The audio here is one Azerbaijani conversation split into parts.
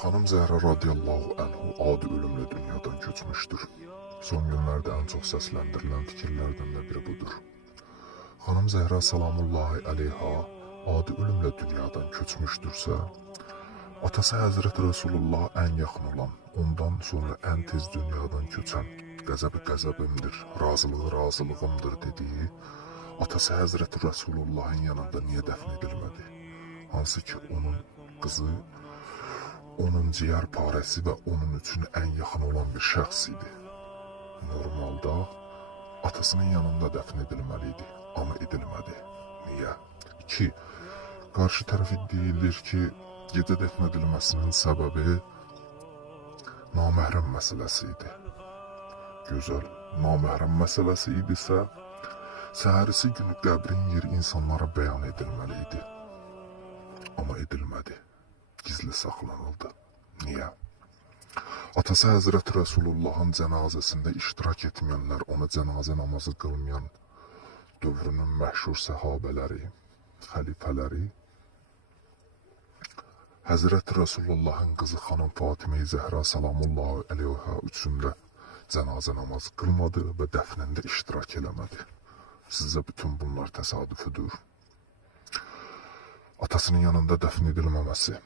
Xanım Zəhra radiyallahu anhu adi ölümlə dünyadan köçmüşdür. Son günlərdə ən çox səsləndirilən fikirlərdən də biri budur. Xanım Zəhra salamullahi aleyha adi ölümlə dünyadan köçmüşdürsə, atası Həzrət Resulullah ən yaxın olan, ondan sonra ən tez dünyadan köçən, qəzəbi qəzəbimdir, razılığı razılığımdır dediyi, atası Həzrət Resulullahın yanında niyə dəfn edilmədi? Hansı ki onun qızı, onun ciyər parəsi və onun üçün ən yaxın olan bir şəxs idi. Normalda atasının yanında dəfn edilməliydi, amma edilmədi. Niyə? 2. Qarşı tərəfi deyilir ki, gecə dəfn edilməsinin səbəbi naməhrəm məsələsi idi. Gözəl, naməhrəm məsələsi idisə, səhərisi günü qəbrin yeri insanlara bəyan edilməliydi. Amma edilmədi. Gizli saxlanıldı. Niyə? Atası Həzrət Resulullahın cənazəsində iştirak etməyənlər, ona cənazə namazı qılmayan dövrünün məşhur səhabələri, xəlifələri, Həzrət Resulullahın qızı xanım Fatimə-i Zəhra salamullahi aleyha üçün də cənazə namazı qılmadı və dəfnində iştirak eləmədi. Sizcə bütün bunlar təsadüfüdür. Atasının yanında dəfn edilməməsi,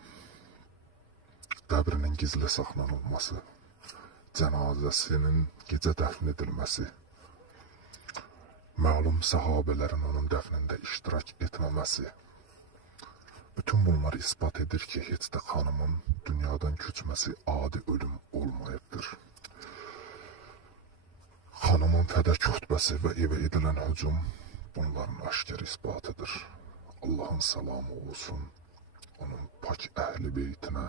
qəbrinin gizli saxlanılması, cənazəsinin gecə dəfn edilməsi, məlum səhabələrin onun dəfnində iştirak etməməsi, bütün bunlar ispat edir ki, heç də xanımın dünyadan köçməsi adi ölüm olmayıbdır. Xanımın fədək xutbəsi və evə edilən hücum bunların aşkar isbatıdır. Allahın salamı olsun onun pak əhli beytinə,